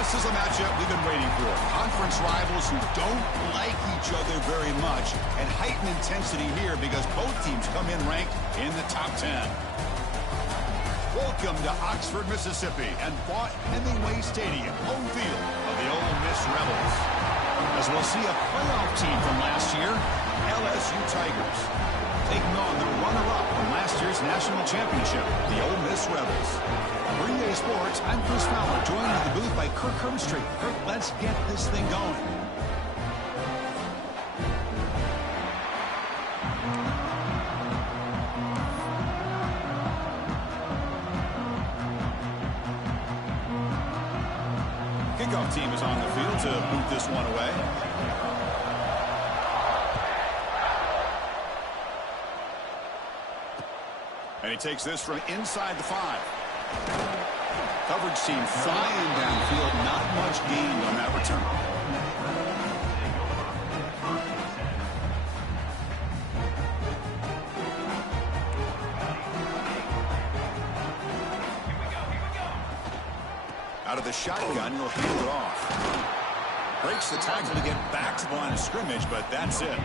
This is a matchup we've been waiting for. Conference rivals who don't like each other very much, and heightened intensity here because both teams come in ranked in the top 10. Welcome to Oxford, Mississippi, and Vaught Hemingway Stadium, home field of the Ole Miss Rebels. As we'll see a playoff team from last year, LSU Tigers, taking on the runner-up from last year's national championship, the Ole Miss Rebels. For EA Sports, I'm Chris Fowler, joined in the booth by Kirk Herbstreit. Kirk, let's get this thing going. Kickoff team is on the field to boot this one away. And he takes this from inside the 5. Coverage team flying downfield. Not much gained on that return. Out of the shotgun, he'll hand it off. Breaks the tackle to get back to the line of scrimmage, but that's it.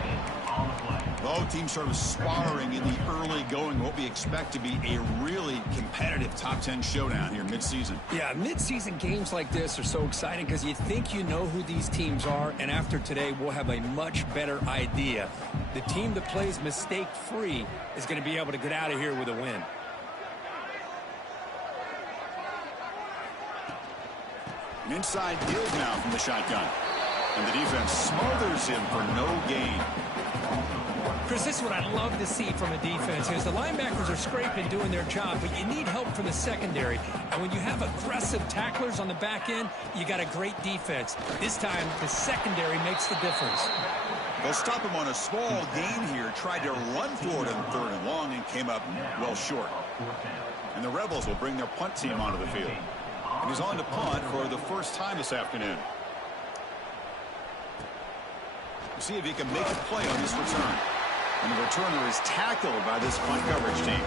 Both teams sort of sparring in the early going, what we expect to be a really competitive top 10 showdown here mid-season. Yeah, mid-season games like this are so exciting because you think you know who these teams are, and after today, we'll have a much better idea. The team that plays mistake-free is going to be able to get out of here with a win. An inside give now from the shotgun. And the defense smothers him for no gain. Chris, this is what I love to see from a defense is the linebackers are scraping, doing their job, but you need help from the secondary. And when you have aggressive tacklers on the back end, you got a great defense. This time, the secondary makes the difference. They'll stop him on a small gain here. Tried to run for it on 3rd and long and came up well short. And the Rebels will bring their punt team onto the field. And he's on to punt for the first time this afternoon. See if he can make a play on this return. And the returner is tackled by this punt coverage team.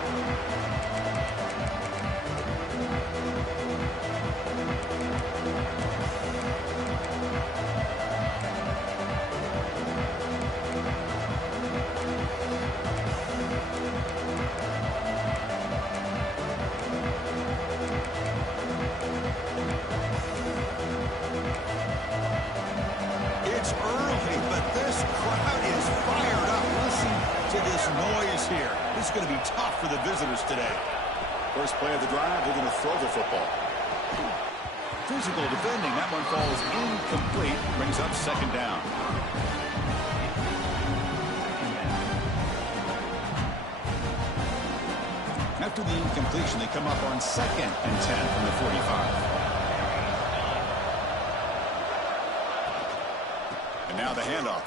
It's early, but this crowd is fired up. Listen to this noise here. This is going to be tough for the visitors today. First play of the drive, they're going to throw the football. Physical defending. That one falls incomplete. Brings up 2nd down. After the incompletion, they come up on 2nd and 10 from the 45. And now the handoff.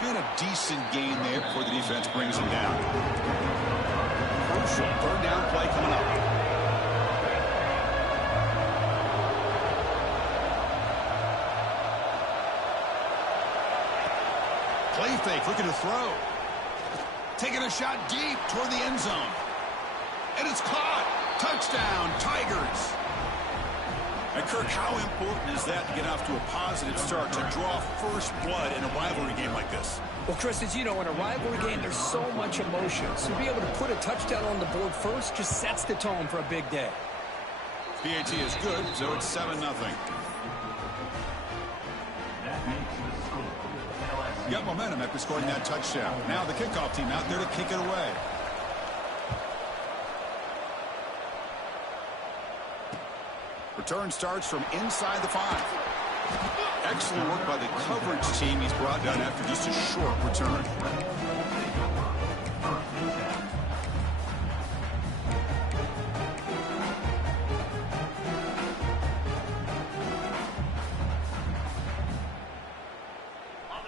And a decent gain there before the defense brings him down. Crucial 3rd down play coming up. Play fake, looking to throw. Taking a shot deep toward the end zone. And it's caught. Touchdown, Tigers. And Kirk, how important is that to get off to a positive start, to draw first blood in a rivalry game like this? Well, Chris, as you know, in a rivalry game, there's so much emotion. So to be able to put a touchdown on the board first just sets the tone for a big day. PAT is good, so it's 7-0. Got momentum after scoring that touchdown. Now the kickoff team out there to kick it away. Return starts from inside the 5. Excellent work by the coverage team. He's brought down after just a short return.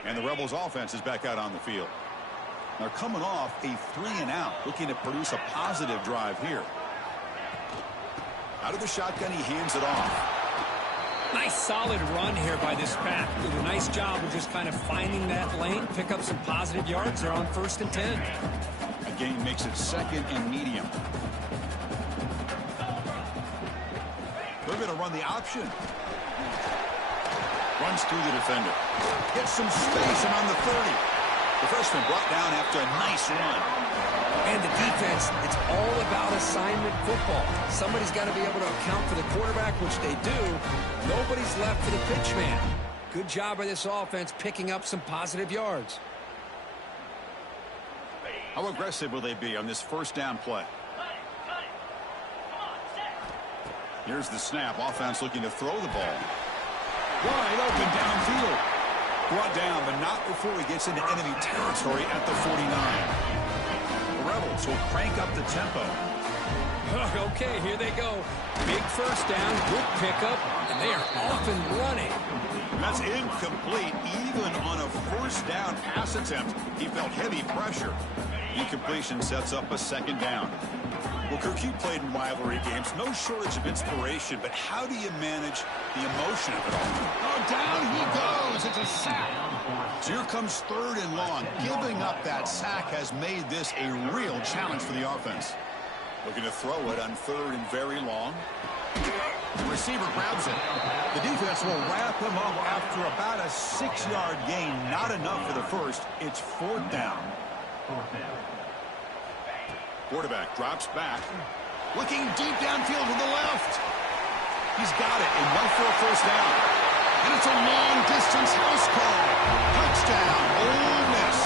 And the Rebels offense is back out on the field. They're coming off a 3-and-out, looking to produce a positive drive here. Out of the shotgun, he hands it off. Nice solid run here by this pack. Did a nice job of just kind of finding that lane, pick up some positive yards. They're on 1st and 10. A gain makes it 2nd and medium. 3rd going to run the option. Runs through the defender. Gets some space and on the 30. The freshman brought down after a nice run. And the defense, it's all about assignment football. Somebody's got to be able to account for the quarterback, which they do. Nobody's left for the pitch man. Good job by this offense picking up some positive yards. How aggressive will they be on this first down play? Here's the snap. Offense looking to throw the ball. Wide open downfield. Brought down, but not before he gets into enemy territory at the 49. The Rebels will crank up the tempo. Okay, here they go. Big first down, good pickup, and they are off and running. That's incomplete. Even on a first down pass attempt, he felt heavy pressure. Incompletion sets up a second down. Well, Kirk, you played in rivalry games. No shortage of inspiration, but how do you manage the emotion of it all? Oh, down he goes. It's a sack. So here comes 3rd and long. Giving up that sack has made this a real challenge for the offense. Looking to throw it on 3rd and very long. The receiver grabs it. The defense will wrap him up after about a 6-yard gain. Not enough for the first. It's 4th down. Quarterback drops back. Looking deep downfield to the left. He's got it and went for a first down. And it's a long-distance house call. Touchdown, Ole Miss.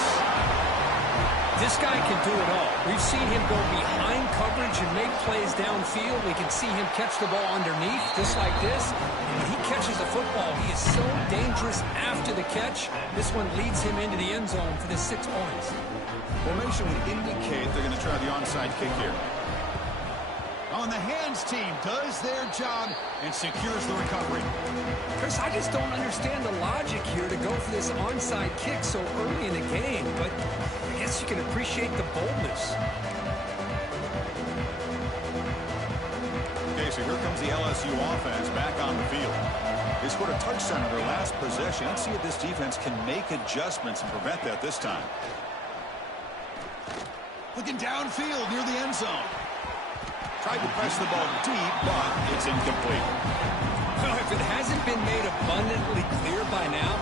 This guy can do it all. We've seen him go behind coverage and make plays downfield. We can see him catch the ball underneath, just like this. And when he catches the football, he is so dangerous after the catch. This one leads him into the end zone for the 6 points. Formation would indicate they're going to try the onside kick here. On the hands team does their job and secures the recovery. Chris, I just don't understand the logic here to go for this onside kick so early in the game, but I guess you can appreciate the boldness. Okay, so here comes the LSU offense back on the field. They scored a touchdown in their last possession. Let's see if this defense can make adjustments and prevent that this time. Looking downfield near the end zone. Tried to press the ball deep, but it's incomplete. Well, if it hasn't been made abundantly clear by now,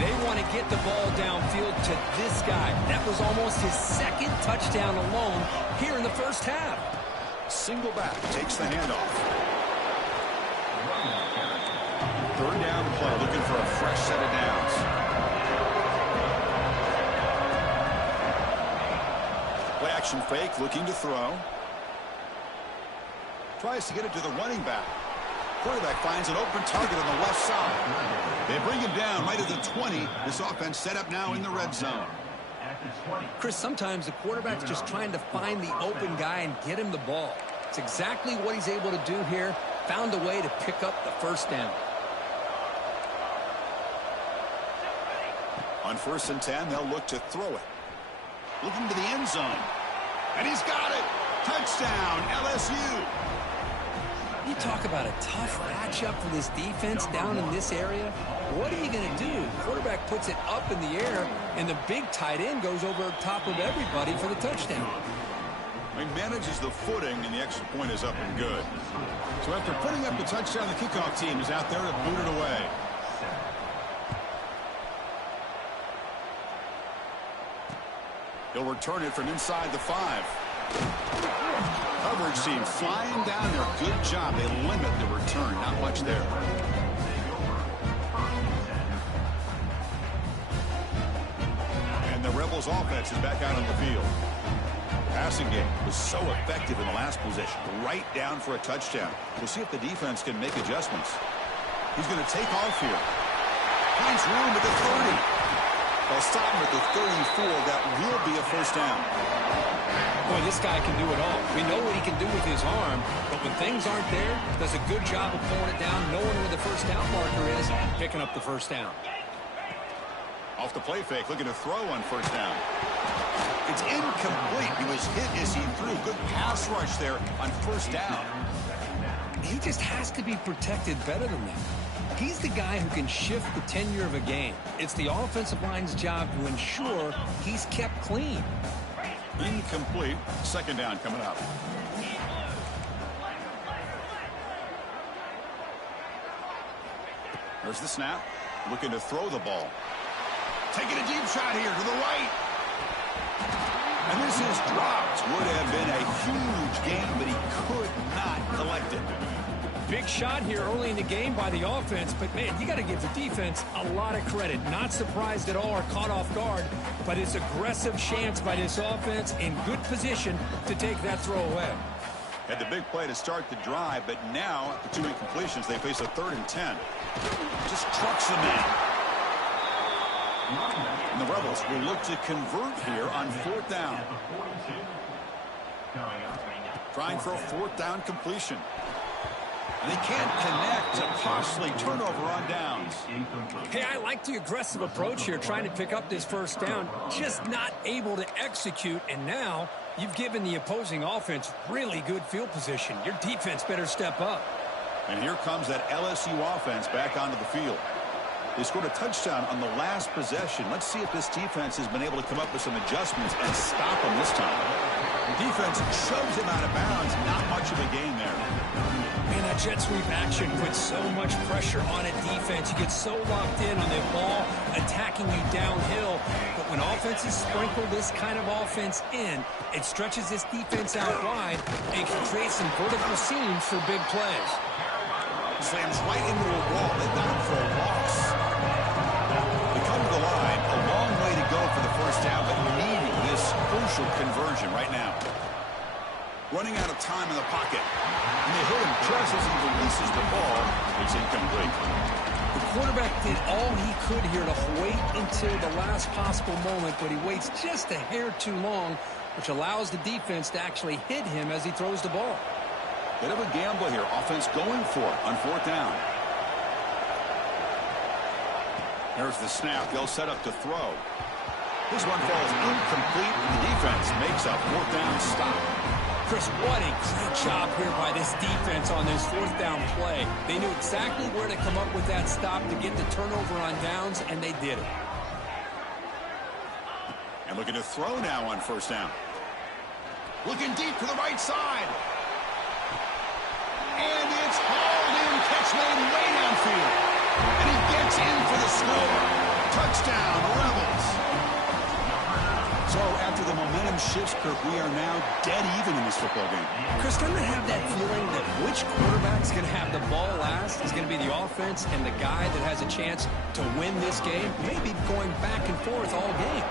they want to get the ball downfield to this guy. That was almost his 2nd touchdown alone here in the first half. Single back takes the handoff. 3rd down play, looking for a fresh set of downs. Play action fake, looking to throw. Tries to get it to the running back. Quarterback finds an open target on the left side. They bring him down right at the 20. This offense set up now in the red zone. Chris, sometimes the quarterback's just trying to find the open guy and get him the ball. It's exactly what he's able to do here. Found a way to pick up the first down. On 1st and 10, they'll look to throw it. Looking to the end zone. And he's got it. Touchdown, LSU. You talk about a tough matchup for this defense down in this area. What are you going to do? Quarterback puts it up in the air, and the big tight end goes over top of everybody for the touchdown. He manages the footing, and the extra point is up and good. So after putting up the touchdown, the kickoff team is out there to boot it away. He'll return it from inside the 5. Coverage team flying down there. Good job. They limit the return. Not much there. And the Rebels offense is back out on the field. Passing game was so effective in the last possession. Right down for a touchdown. We'll see if the defense can make adjustments. He's going to take off here. Finds room at the 30. They'll stop him at the 34. That will be a first down. Boy, this guy can do it all. We know what he can do with his arm, but when things aren't there, does a good job of pulling it down, knowing where the first down marker is, picking up the first down. Off the play fake, looking to throw on first down. It's incomplete. He was hit as he threw. Good pass rush there on first down. He just has to be protected better than that. He's the guy who can shift the tenure of a game. It's the offensive line's job to ensure he's kept clean. Incomplete. Second down coming up. There's the snap. Looking to throw the ball. Taking a deep shot here to the right. And this is dropped. Would have been a huge gain, but he could not collect it. Big shot here early in the game by the offense, but, man, you got to give the defense a lot of credit. Not surprised at all or caught off guard, but it's aggressive chance by this offense in good position to take that throw away. Had the big play to start the drive, but now, after 2 incompletions, they face a 3rd and 10. Just trucks the man. And the Rebels will look to convert here on 4th down. Trying for a 4th down completion. And they can't connect. A costly turnover on downs. Hey, I like the aggressive approach here, trying to pick up this 1st down. Just not able to execute, and now you've given the opposing offense really good field position. Your defense better step up. And here comes that LSU offense back onto the field. They scored a touchdown on the last possession. Let's see if this defense has been able to come up with some adjustments and stop them this time. The defense shoves him out of bounds. Not much of a gain there. Man, that jet sweep action puts so much pressure on a defense. You get so locked in on the ball attacking you downhill. But when offenses sprinkle this kind of offense in, it stretches this defense out wide and can create some vertical seams for big plays. Slams right into a wall. They got him for a loss. They come to the line. A long way to go for the 1st down, but needing this crucial conversion right now. Running out of time in the pocket. And they hit him just as he releases the ball. It's incomplete. The quarterback did all he could here to wait until the last possible moment, but he waits just a hair too long, which allows the defense to actually hit him as he throws the ball. Bit of a gamble here. Offense going for it on 4th down. There's the snap. They'll set up to throw. This one falls incomplete, and the defense makes a 4th down stop. Chris, what a great job here by this defense on this 4th down play. They knew exactly where to come up with that stop to get the turnover on downs, and they did it. And looking to throw now on 1st down. Looking deep to the right side. And it's hauled in, catch made way downfield. And he gets in for the score. Touchdown, Rebels. So after the momentum shifts, Kirk, we are now dead even in this football game. Chris, don't you have that feeling that which quarterback's going to have the ball last is going to be the offense, and the guy that has a chance to win this game may be going back and forth all game?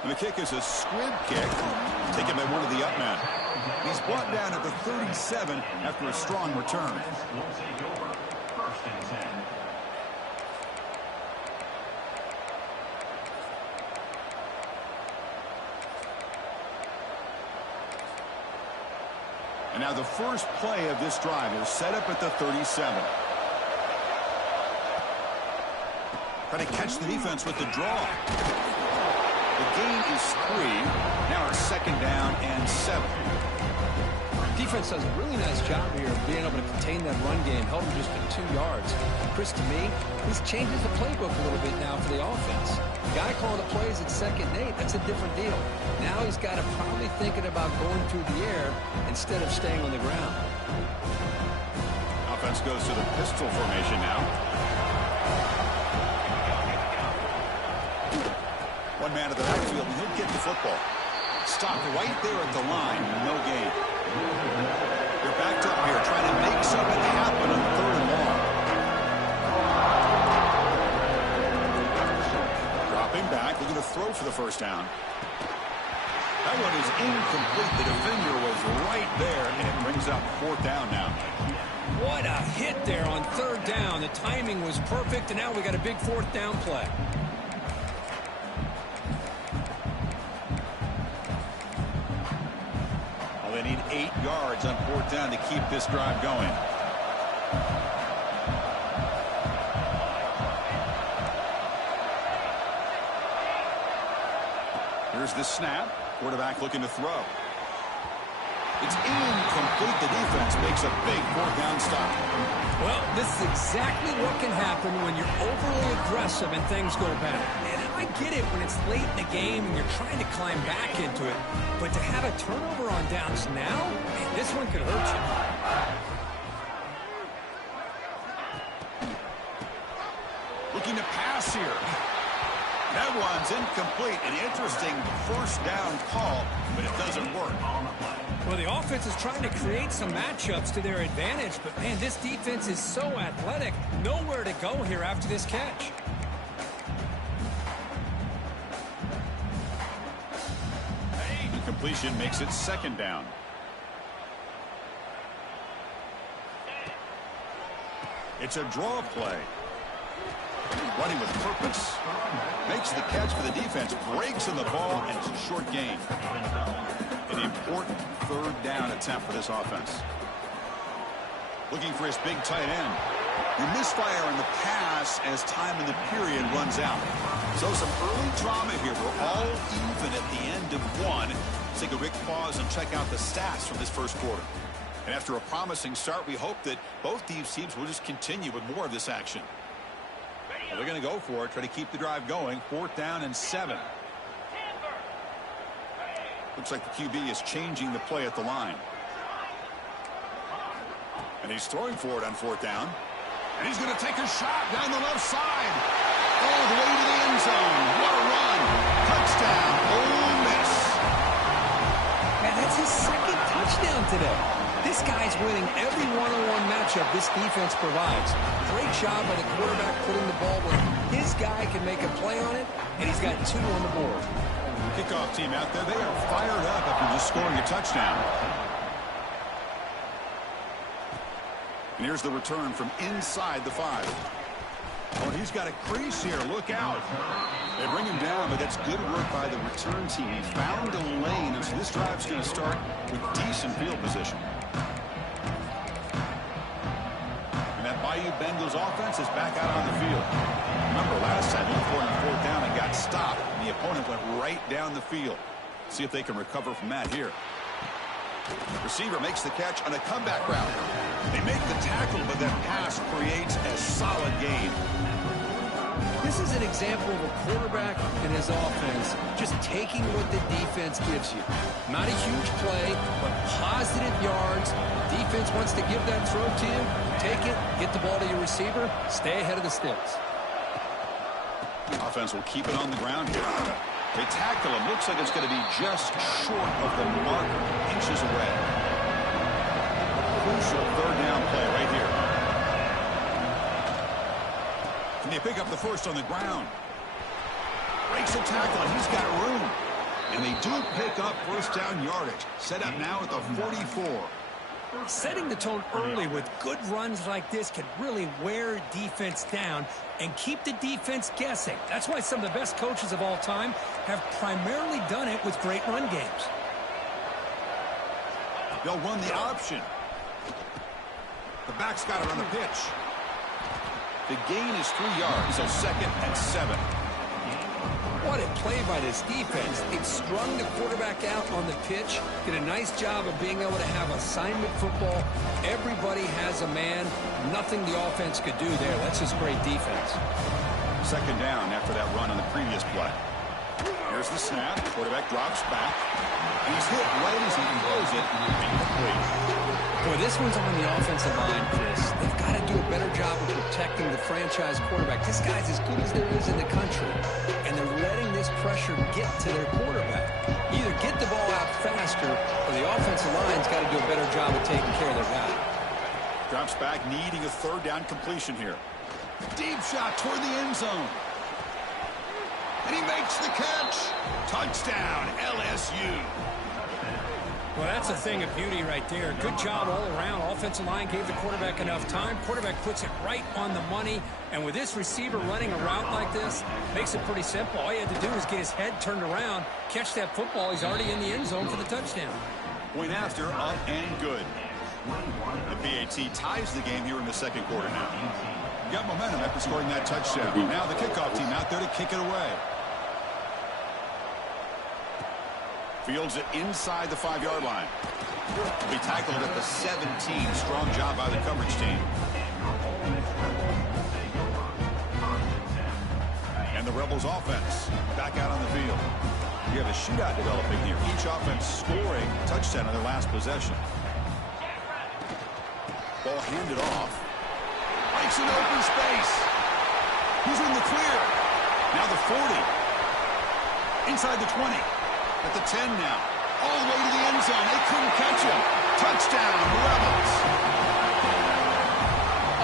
And the kick is a squib kick, taken by one of the up men. He's brought down at the 37 after a strong return. And now the first play of this drive is set up at the 37. Trying to catch the defense with the draw. The gain is 3. Now a 2nd down and 7. Defense does a really nice job here of being able to contain that run game, held him just for 2 yards. Chris, to me, this changes the playbook a little bit now for the offense. The guy calling the plays at 2nd and 8, that's a different deal. Now he's got to probably thinking about going through the air instead of staying on the ground. Offense goes to the pistol formation now. One man at the backfield, and he'll get the football. Stopped right there at the line. No gain. They're backed up here, trying to make something happen on 3rd and long. Dropping back, looking to throw for the 1st down. That one is incomplete. The defender was right there, and it brings up 4th down now. What a hit there on 3rd down. The timing was perfect, and now we got a big 4th down play. They need 8 yards on 4th down to keep this drive going. Here's the snap. Quarterback looking to throw. It's incomplete. The defense makes a big 4th down stop. Well, this is exactly what can happen when you're overly aggressive and things go bad. And I get it when it's late in the game and you're trying to climb back into it. But to have a turnover on downs now, man, this one could hurt you. looking to pass here. That one's incomplete. An interesting first down call, but it doesn't work. Well, the offense is trying to create some matchups to their advantage, but, man, this defense is so athletic. Nowhere to go here after this catch. Completion makes it second down. It's a draw play. Running with purpose. Makes the catch for the defense. Breaks in the ball, and it's a short gain. An important third down attempt for this offense. Looking for his big tight end. You misfire in the pass as time in the period runs out. So some early drama here. We're all even at the end of one. Let's take a quick pause and check out the stats from this first quarter. And after a promising start, we hope that both these teams will just continue with more of this action. Well, they're going to go for it, try to keep the drive going. 4th down and 7. Looks like the QB is changing the play at the line. And he's throwing for it on 4th down. And he's going to take a shot down the left side. All the way to the end zone. What a run. Touchdown, Ole Miss. Man, that's his second touchdown today. This guy's winning every one-on-one matchup this defense provides. Great job by the quarterback putting the ball where his guy can make a play on it, and he's got 2 on the board. Kickoff team out there, they are fired up after just scoring a touchdown. And here's the return from inside the 5. Oh, and he's got a crease here. Look out. They bring him down, but that's good work by the return team. He found a lane, and so this drive's going to start with decent field position. And that Bayou Bengals offense is back out on the field. Remember, last time he was on 4th down and got stopped, and the opponent went right down the field. See if they can recover from that here. Receiver makes the catch on a comeback route. They make the tackle, but that pass creates a solid gain. This is an example of a quarterback and his offense just taking what the defense gives you. Not a huge play, but positive yards. The defense wants to give that throw to you. Take it, get the ball to your receiver, stay ahead of the sticks. Offense will keep it on the ground here. They tackle him. Looks like it's going to be just short of the marker, inches away. Crucial 3rd down play right here. Can they pick up the first on the ground? Breaks a tackle, and he's got room. And they do pick up 1st down yardage. Set up now at the 44. Setting the tone early with good runs like this can really wear defense down and keep the defense guessing. That's why some of the best coaches of all time have primarily done it with great run games. They'll run the option. The back's got it on the pitch. The gain is 3 yards, so 2nd and 7. What a play by this defense. It strung the quarterback out on the pitch. Did a nice job of being able to have assignment football. Everybody has a man. Nothing the offense could do there. That's just great defense. 2nd down after that run on the previous play. Here's the snap. Quarterback drops back. He's hit right as he throws it. Incomplete. Boy, this one's on the offensive line, Chris. They've got to do a better job of protecting the franchise quarterback. This guy's as good as there is in the country, and they're letting this pressure get to their quarterback. Either get the ball out faster, or the offensive line's got to do a better job of taking care of their guy. Drops back, needing a 3rd down completion here. Deep shot toward the end zone. And he makes the catch. Touchdown, LSU. Well, that's a thing of beauty right there. Good job all around. Offensive line gave the quarterback enough time. Quarterback puts it right on the money. And with this receiver running a route like this, makes it pretty simple. All you had to do is get his head turned around, catch that football. He's already in the end zone for the touchdown. Point after, up and good. The BAT ties the game here in the 2nd quarter now. Got momentum after scoring that touchdown. Now the kickoff team out there to kick it away. Fields it inside the 5-yard line. Will be tackled at the 17. Strong job by the coverage team. And the Rebels offense back out on the field. You have a shootout developing here. Each offense scoring a touchdown on their last possession. Ball handed off. Breaks in open space. He's in the Now the 40. Inside the 20. At the 10 now. All the way to the end zone. They couldn't catch him. Touchdown, Rebels.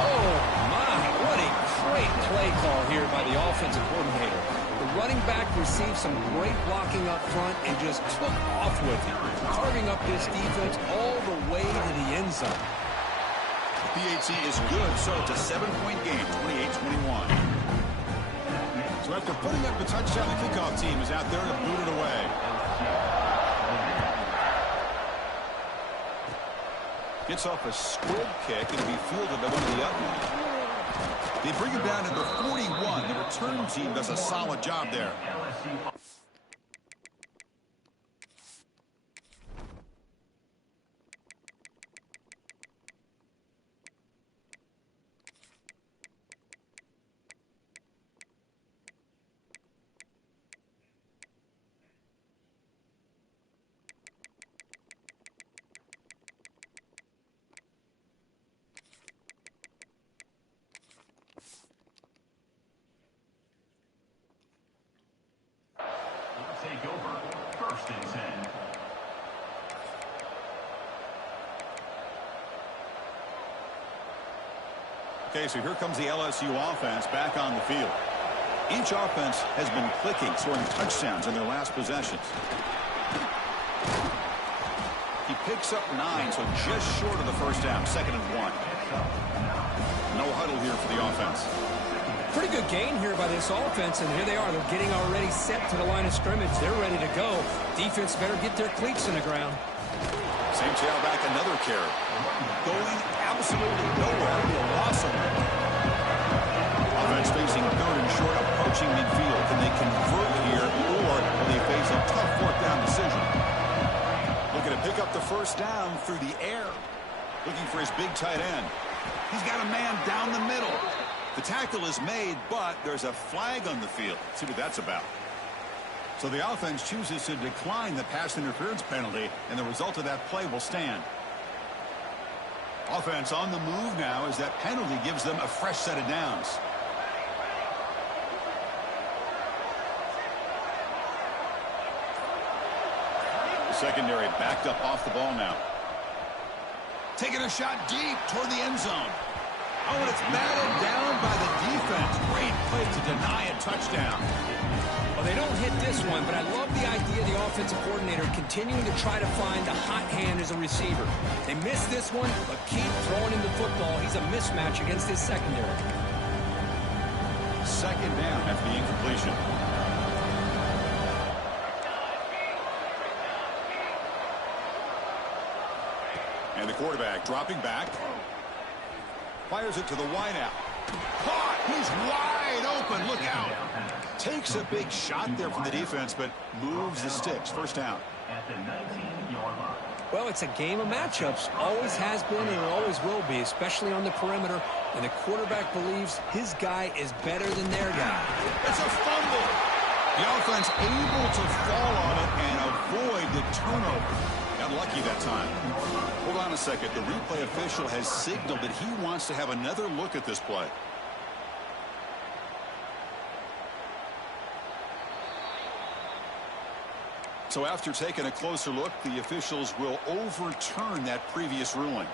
Oh, my. What a great play call here by the offensive coordinator. The running back received some great blocking up front and just took off with it, carving up this defense all the way to the end zone. PAT is good, so it's a 7-point game, 28-21. So after putting up a touchdown, the kickoff team is out there to boot it away. Gets off a squib kick and will be fielded by one of the Upmen. They bring him down to the 41. The return team does a solid job there. Take over, 1st and 10. Okay, so here comes the LSU offense back on the field. Each offense has been clicking, scoring touchdowns in their last possessions. He picks up 9, so just short of the first down, 2nd and 1. No huddle here for the offense. Pretty good gain here by this offense, and here they are. They're getting already set to the line of scrimmage. They're ready to go. Defense better get their cleats in the ground. Same tailback, another carry. Going absolutely nowhere. Awesome. Offense facing 3rd and short, approaching midfield. Can they convert here, or will they face a tough 4th down decision? Looking to pick up the first down through the air. Looking for his big tight end. He's got a man down the middle. The tackle is made, but there's a flag on the field. Let's see what that's about. So the offense chooses to decline the pass interference penalty, and the result of that play will stand. Offense on the move now as that penalty gives them a fresh set of downs. The secondary backed up off the ball now. Taking a shot deep toward the end zone. Oh, and it's batted down by the defense. Great play to deny a touchdown. Well, they don't hit this one, but I love the idea of the offensive coordinator continuing to try to find the hot hand as a receiver. They missed this one, but keep throwing him the football. He's a mismatch against his secondary. 2nd down after the incompletion. And the quarterback dropping back. Fires it to the wideout. Caught! He's wide open. Look out. Takes a big shot there from the defense, but moves the sticks. 1st down. At the 19-yard line. Well, it's a game of matchups. Always has been and it always will be, especially on the perimeter. And the quarterback believes his guy is better than their guy. It's a fumble. The offense able to fall on it and avoid the turnover. Got lucky that time. Hold on a second. The replay official has signaled that he wants to have another look at this play. So after taking a closer look, the officials will overturn that previous ruling.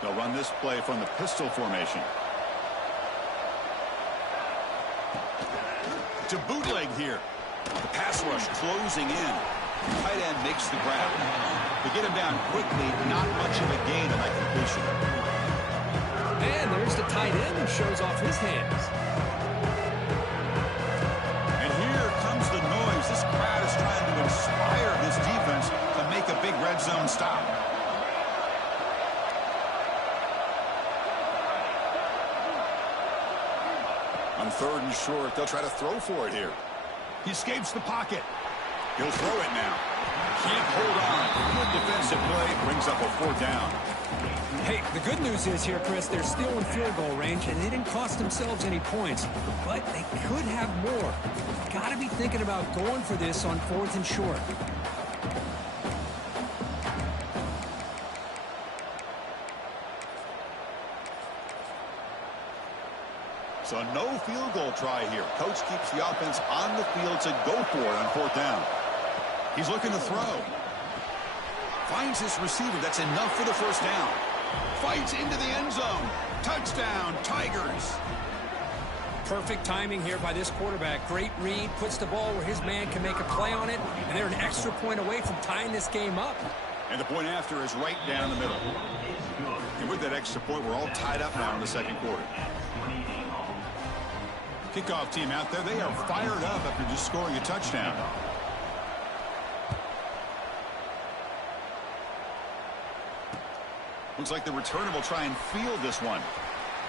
They'll run this play from the pistol formation. To bootleg here. The pass rush closing in. Tight end makes the grab. They get him down quickly. Not much of a gain on that completion. And there's the tight end who shows off his hands. And here comes the noise. This crowd is trying to inspire this defense to make a big red zone stop. On 3rd and short, they'll try to throw for it here. He escapes the pocket. He'll throw it now. Can't hold on. Good defensive play. Brings up a 4th down. Hey, the good news is here, Chris, they're still in field goal range, and they didn't cost themselves any points. But they could have more. Got to be thinking about going for this on 4th and short. So no field goal try here. Coach keeps the offense on the field to go for it on 4th down. He's looking to throw. Finds his receiver. That's enough for the 1st down. Fights into the end zone. Touchdown, Tigers. Perfect timing here by this quarterback. Great read. Puts the ball where his man can make a play on it. And they're an extra point away from tying this game up. And the point after is right down the middle. And with that extra point, we're all tied up now in the 2nd quarter. Kickoff team out there. They are fired up after just scoring a touchdown. Looks like the returner will try and field this one.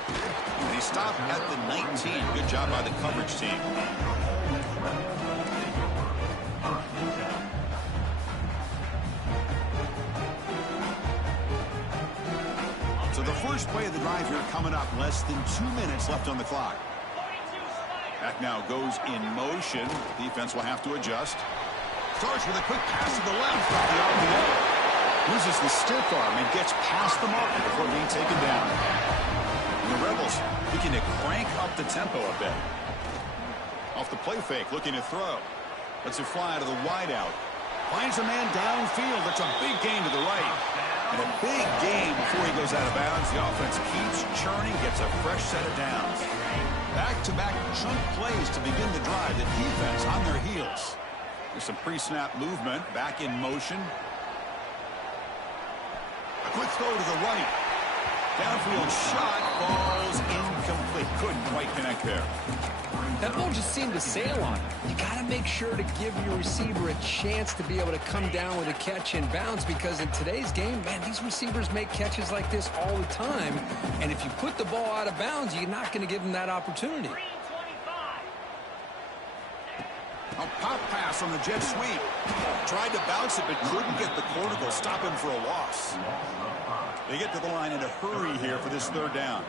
And he stopped at the 19. Good job by the coverage team. So the first play of the drive here coming up. Less than 2 minutes left on the clock. Back now goes in motion. Defense will have to adjust. Starts with a quick pass to the left off the RPO. Uses the stiff arm and gets past the marker before being taken down. And the Rebels looking to crank up the tempo a bit. Off the play fake, looking to throw. Lets it fly to the wideout. Finds a man downfield. That's a big gain to the right. And a big gain before he goes out of bounds. The offense keeps churning, gets a fresh set of downs. Back-to-back chunk plays to begin the drive. The defense on their heels. There's some pre-snap movement. Back in motion. A quick throw to the right. Downfield shot falls incomplete. Couldn't quite connect there. That ball just seemed to sail on him. You got to make sure to give your receiver a chance to be able to come down with a catch in bounds, because in today's game, man, these receivers make catches like this all the time. And if you put the ball out of bounds, you're not going to give them that opportunity. A pop pass on the jet sweep. Tried to bounce it, but couldn't get the corner to stop him for a loss. They get to the line in a hurry here for this 3rd down.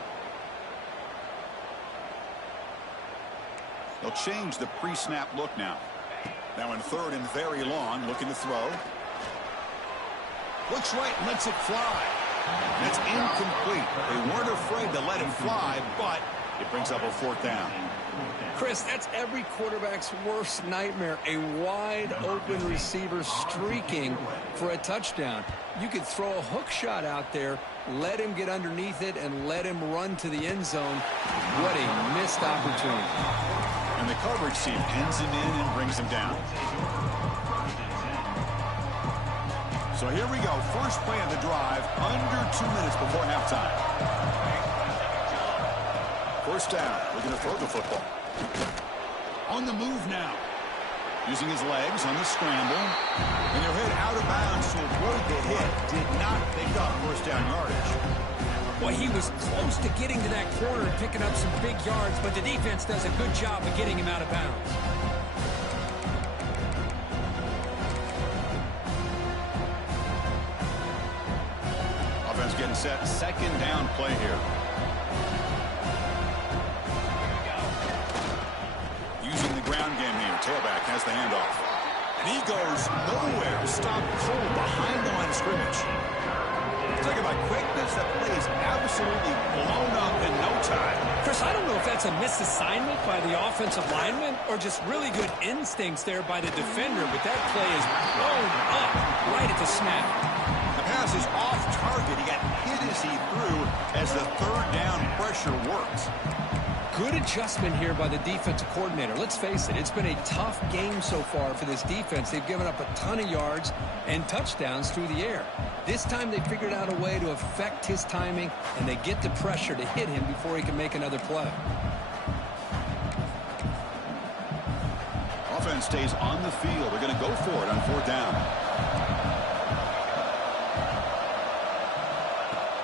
They'll change the pre-snap look now. Now in 3rd and very long, looking to throw. Looks right, lets it fly. That's incomplete. They weren't afraid to let it fly, but it brings up a 4th down. Chris, that's every quarterback's worst nightmare. A wide-open receiver streaking for a touchdown. You could throw a hook shot out there, let him get underneath it, and let him run to the end zone. What a missed opportunity. And the coverage team pins him in and brings him down. So here we go. First play of the drive, under 2 minutes before halftime. 1st down. We're going to throw the football. On the move now. Using his legs on the scramble. And he'll hit out of bounds to avoid the hit. Did not pick up 1st down yardage. Well, he was close to getting to that corner and picking up some big yards, but the defense does a good job of getting him out of bounds. Offense getting set. 2nd down play here. Using the ground game here. Tailback has the handoff. And he goes nowhere. Stopped cold behind the line of scrimmage. Talking about quickness, that play is absolutely blown up in no time. Chris, I don't know if that's a misassignment by the offensive lineman or just really good instincts there by the defender, but that play is blown up right at the snap. The pass is off target. He got hit as he threw as the 3rd down pressure worked. Good adjustment here by the defensive coordinator. Let's face it, it's been a tough game so far for this defense. They've given up a ton of yards and touchdowns through the air. This time they figured out a way to affect his timing, and they get the pressure to hit him before he can make another play. Offense stays on the field. They're going to go for it on 4th down.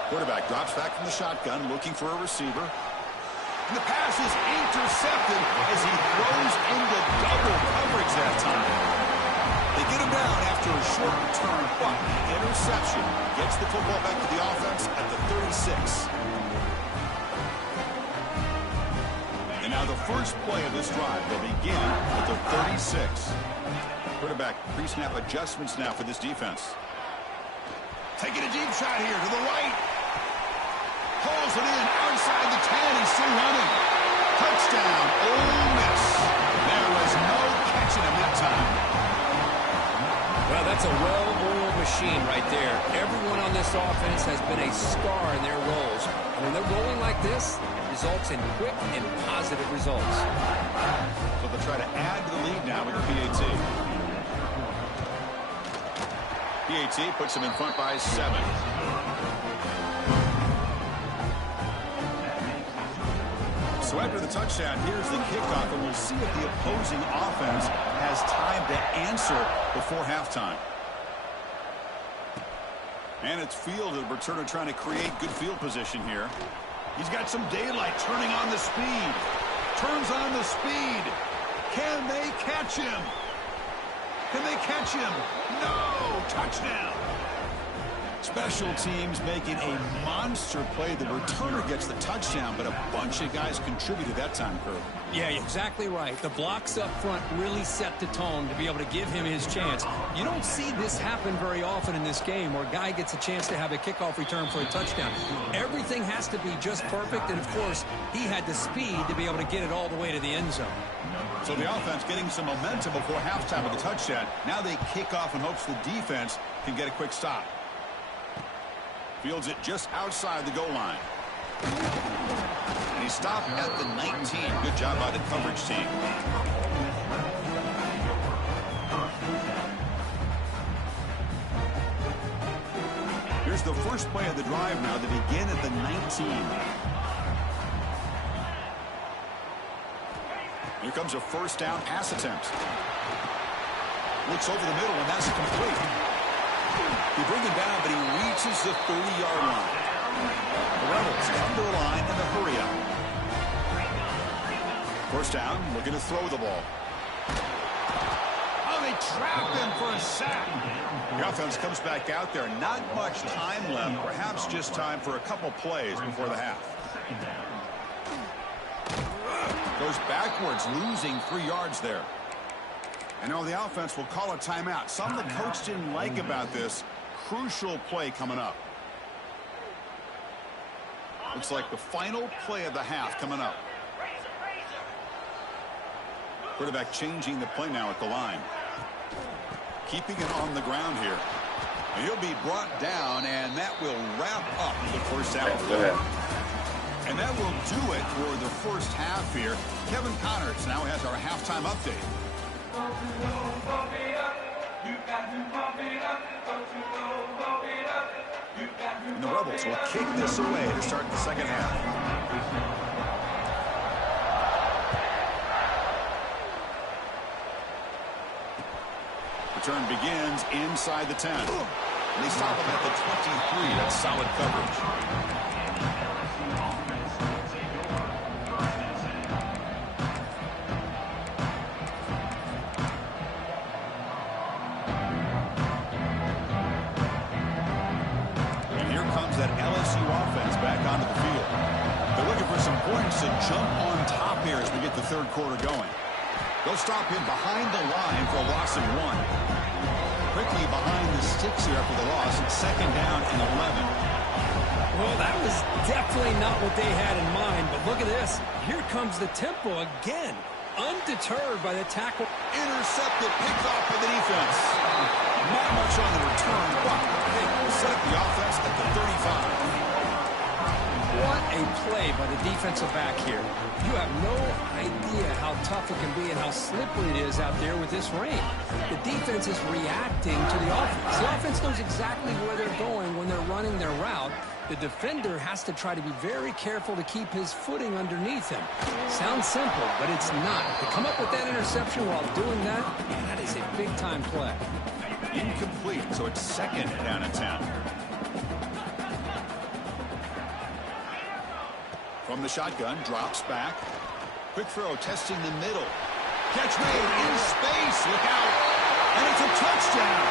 Quarterback drops back from the shotgun, looking for a receiver. And the pass is intercepted as he throws into double coverage that time. They get him down after a short return, but the interception gets the football back to the offense at the 36. And now the first play of this drive will begin at the 36. Quarterback pre-snap adjustments now for this defense. Taking a deep shot here to the right. Pulls it in outside the 10. He's still running. Touchdown, Ole Miss. There was no catching him that time. Well, that's a well-oiled machine right there. Everyone on this offense has been a star in their roles. And when they're rolling like this, it results in quick and positive results. So they'll try to add to the lead now with the PAT. PAT puts him in front by 7. So after the touchdown, here's the kickoff, and we'll see if the opposing offense has time to answer before halftime. And it's Field, the returner, trying to create good field position here. He's got some daylight, turning on the speed. Turns on the speed. Can they catch him? Can they catch him? No! Touchdown! Special teams making a monster play. The returner gets the touchdown, but a bunch of guys contributed that time, Kurt. Yeah, exactly right. The blocks up front really set the tone to be able to give him his chance. You don't see this happen very often in this game where a guy gets a chance to have a kickoff return for a touchdown. Everything has to be just perfect, and of course, he had the speed to be able to get it all the way to the end zone. So the offense getting some momentum before halftime with the touchdown. Now they kick off in hopes the defense can get a quick stop. Fields it just outside the goal line. And he stopped at the 19. Good job by the coverage team. Here's the first play of the drive now. They begin at the 19. Here comes a first down pass attempt. Looks over the middle, and that's complete. He brings him down, but he reaches the 30-yard line. The Rebels come to the line in the hurry-up. First down, looking to throw the ball. Oh, they trap him for a sack. The offense comes back out there. Not much time left. Perhaps just time for a couple plays before the half. Goes backwards, losing 3 yards there. And now the offense will call a timeout. Something the coach didn't like about this. Crucial play coming up. Looks like the final play of the half coming up. Quarterback changing the play now at the line. Keeping it on the ground here. And he'll be brought down, and that will wrap up the first half. And that will do it for the first half here. Kevin Connors now has our halftime update. And the Rebels will kick this away to start the second half. Return begins inside the 10. And they stop him at the 23. That's solid coverage. To jump on top here as we get the third quarter going. They'll stop him behind the line for a loss of 1. Quickly behind the sticks here after the loss. It's second down and 11. Well, that was definitely not what they had in mind, but look at this. Here comes the tempo again. Undeterred by the tackle. Intercepted, picked off by the defense. Not much on the return, but they will set up the offense at the 35. What a play by the defensive back here. You have no idea how tough it can be and how slippery it is out there with this rain. The defense is reacting to the offense. The offense knows exactly where they're going when they're running their route. The defender has to try to be very careful to keep his footing underneath him. Sounds simple, but it's not. To come up with that interception while doing that, that is a big-time play. Incomplete, so it's second down and 10. From the shotgun, drops back. Quick throw, testing the middle. Catch made in space. Look out. And it's a touchdown.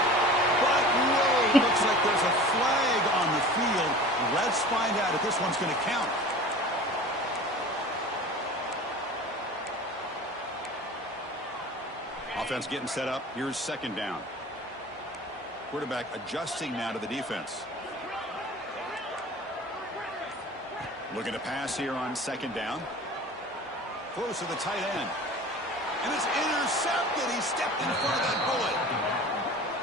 But whoa, looks like there's a flag on the field. Let's find out if this one's going to count. Offense getting set up. Here's second down. Quarterback adjusting now to the defense. Looking to pass here on second down. Throws to the tight end. And it's intercepted. He stepped in front of that bullet.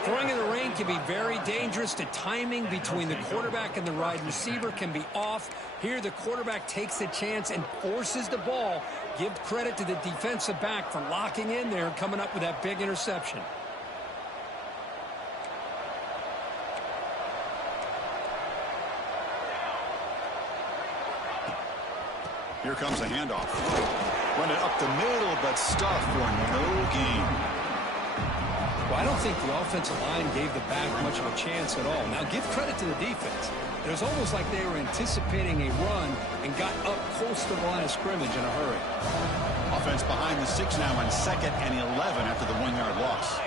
Throwing in the rain can be very dangerous. The timing between the quarterback and the wide receiver can be off. Here, the quarterback takes a chance and forces the ball. Give credit to the defensive back for locking in there and coming up with that big interception. Here comes a handoff. Run it up the middle, but stuffed for no gain. Well, I don't think the offensive line gave the back much of a chance at all. Now, give credit to the defense. It was almost like they were anticipating a run and got up close to the line of scrimmage in a hurry. Offense behind the 6 now on 2nd and 11 after the 1-yard loss.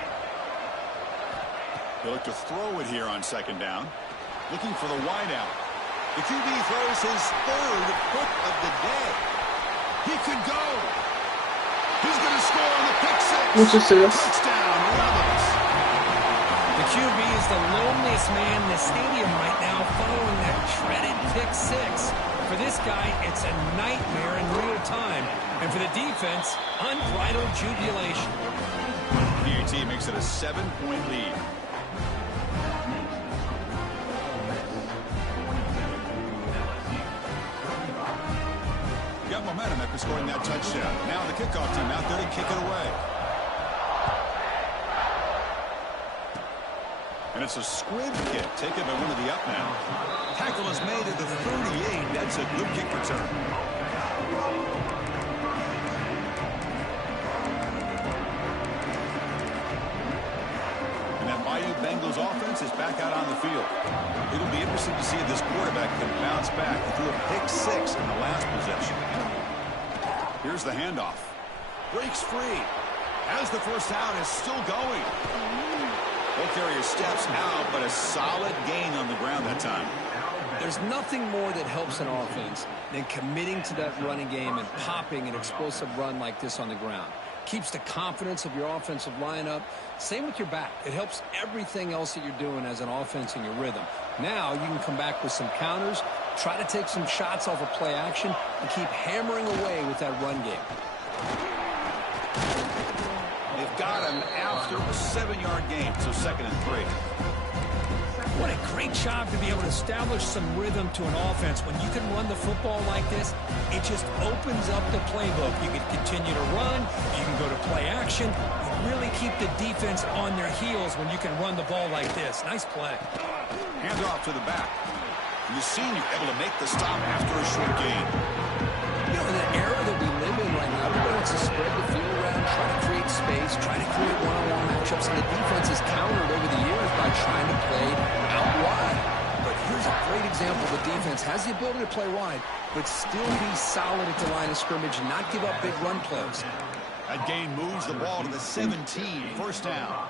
They look to throw it here on 2nd down. Looking for the wideout. The QB throws his 3rd hook of the day. He could go. He's going to score on the pick 6. Touchdown, Rebels. The QB is the loneliest man in the stadium right now following that dreaded pick 6. For this guy, it's a nightmare in real time. And for the defense, unbridled jubilation. PAT makes it a 7-point lead. Got momentum after scoring that touchdown. Now the kickoff team out there to kick it away. And it's a squib kick taken by one of the up now. Tackle is made at the 38. That's a good kick return. And that Bayou Bengals offense is back out on the field. It'll be interesting to see if this quarterback can bounce back. He threw a pick 6 in the last possession. Here's the handoff. Breaks free. Has the first down, is still going. Ball carrier steps out, but a solid gain on the ground that time. There's nothing more that helps an offense than committing to that running game and popping an explosive run like this on the ground. Keeps the confidence of your offensive lineup. Same with your back. It helps everything else that you're doing as an offense in your rhythm. Now you can come back with some counters, try to take some shots off of play action, and keep hammering away with that run game. They've got him after a 7-yard gain, so 2nd and 3. What a great job to be able to establish some rhythm to an offense. When you can run the football like this, it just opens up the playbook. You can continue to run. You can go to play action. You really keep the defense on their heels when you can run the ball like this. Nice play. Hand off to the back. And the senior able to make the stop after a short gain. You know, in the era that we live in right now, everybody wants to spread the field around, try to create space, try to create one-on-one matchups, and the defense has countered over the years by trying to play out wide. But here's a great example. The defense has the ability to play wide, but still be solid at the line of scrimmage and not give up big run plays. That gain moves the ball to the 17, 1st down.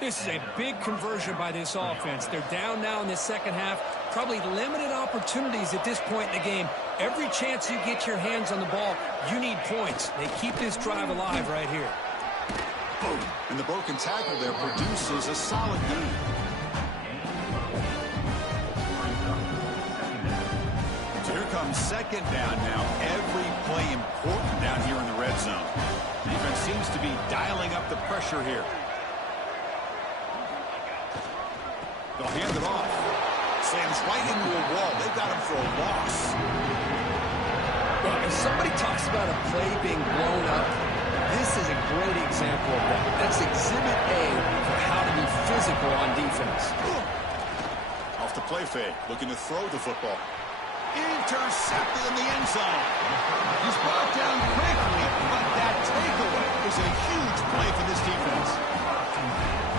This is a big conversion by this offense. They're down now in the second half. Probably limited opportunities at this point in the game. Every chance you get your hands on the ball, you need points. They keep this drive alive right here. Boom. And the broken tackle there produces a solid gain. So here comes 2nd down now. Every play important down here in the red zone. Defense seems to be dialing up the pressure here. They'll hand it off. Slams right into a wall. They've got him for a loss. Well, if somebody talks about a play being blown up, this is a great example of that. That's Exhibit A for how to be physical on defense. Off the play fake, looking to throw the football. Intercepted in the end zone. He's brought down quickly, but that takeaway is a huge play for this defense.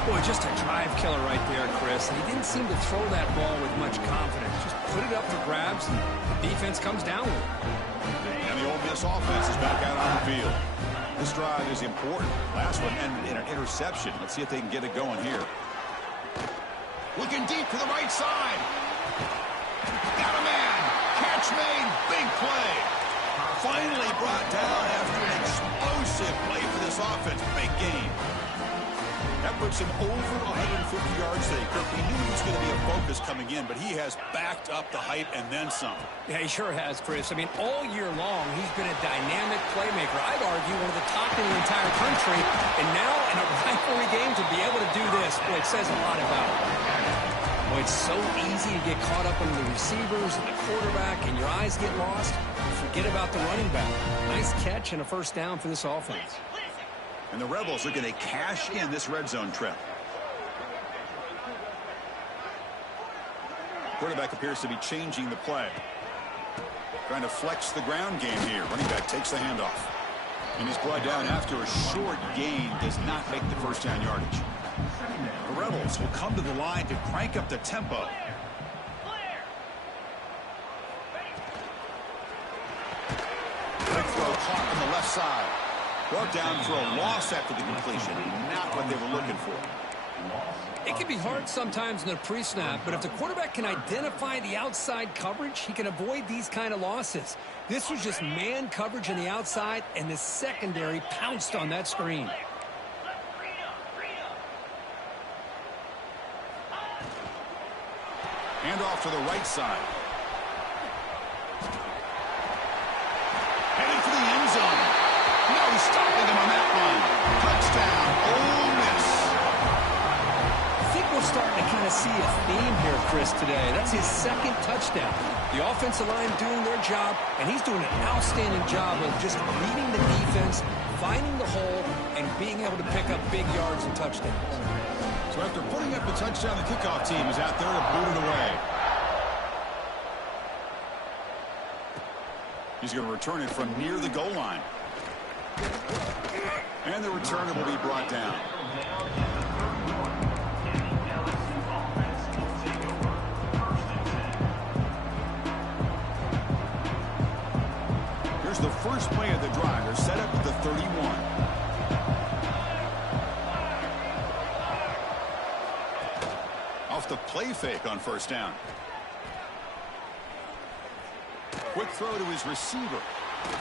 Boy, just a drive killer right there, Chris. And he didn't seem to throw that ball with much confidence. Just put it up for grabs, and the defense comes down with it. And the Ole Miss offense is back out on the field. This drive is important. Last one ended in an interception. Let's see if they can get it going here. Looking deep to the right side. Got a man. Catch made. Big play. Finally brought down after an explosive play for this offense. Big game. That puts him over 150 yards today. Kirk, we knew he was going to be a focus coming in, but he has backed up the hype and then some. Yeah, he sure has, Chris. I mean, all year long, he's been a dynamic playmaker. I'd argue one of the top in the entire country. And now in a rivalry game to be able to do this, boy, it says a lot about him. Boy, it's so easy to get caught up on the receivers and the quarterback, and your eyes get lost. Forget about the running back. Nice catch and a first down for this offense. And the Rebels looking to cash in this red zone trip. Quarterback appears to be changing the play. Trying to flex the ground game here. Running back takes the handoff. And he's brought down after a short gain. Does not make the first down yardage. The Rebels will come to the line to crank up the tempo. Quick throw caught on the left side. Brought down for a loss after the completion. Not what they were looking for. It can be hard sometimes in the pre-snap, but if the quarterback can identify the outside coverage, he can avoid these kind of losses. This was just man coverage on the outside, and the secondary pounced on that screen. Hand off to the right side. Heading for the end zone. No stopping him on that one. Touchdown, Ole Miss. I think we're starting to kind of see a theme here, Chris, today. That's his second touchdown. The offensive line doing their job, and he's doing an outstanding job of just leading the defense, finding the hole, and being able to pick up big yards and touchdowns. So after putting up the touchdown, the kickoff team is out there to boot it away. He's going to return it from near the goal line. And the returner will be brought down. Here's the first play of the drive. They're set up at the 31. Off the play fake on first down. Quick throw to his receiver.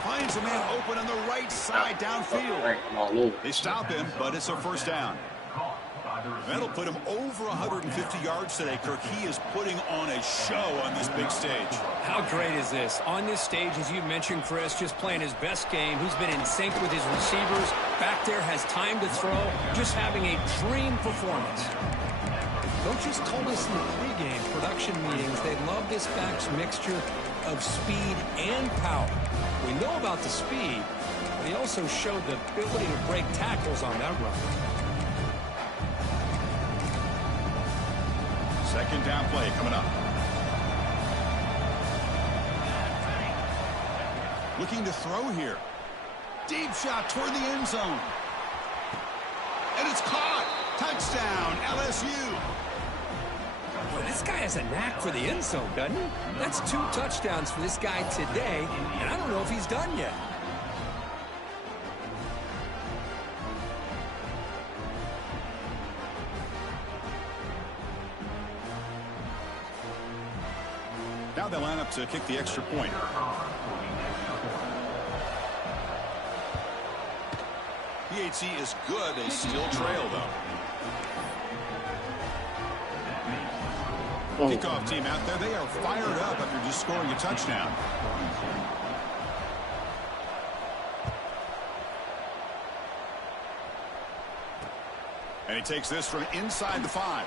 Finds a man open on the right side downfield. They stop him, but it's a first down. That'll put him over 150 yards today, Kirk. He is putting on a show on this big stage. How great is this? On this stage, as you mentioned, Chris, just playing his best game. He's been in sync with his receivers. Back there, has time to throw. Just having a dream performance. Coaches told us in the pregame production meetings they love this back's mixture of speed and power. We know about the speed, but he also showed the ability to break tackles on that run. Second down play coming up. Looking to throw here. Deep shot toward the end zone. And it's caught. Touchdown, LSU. Boy, this guy has a knack for the end zone, doesn't he? That's 2 touchdowns for this guy today, and I don't know if he's done yet. Now they line up to kick the extra point. PHC is good. They still trail, though. Kickoff team out there. They are fired up after just scoring a touchdown. And he takes this from inside the 5.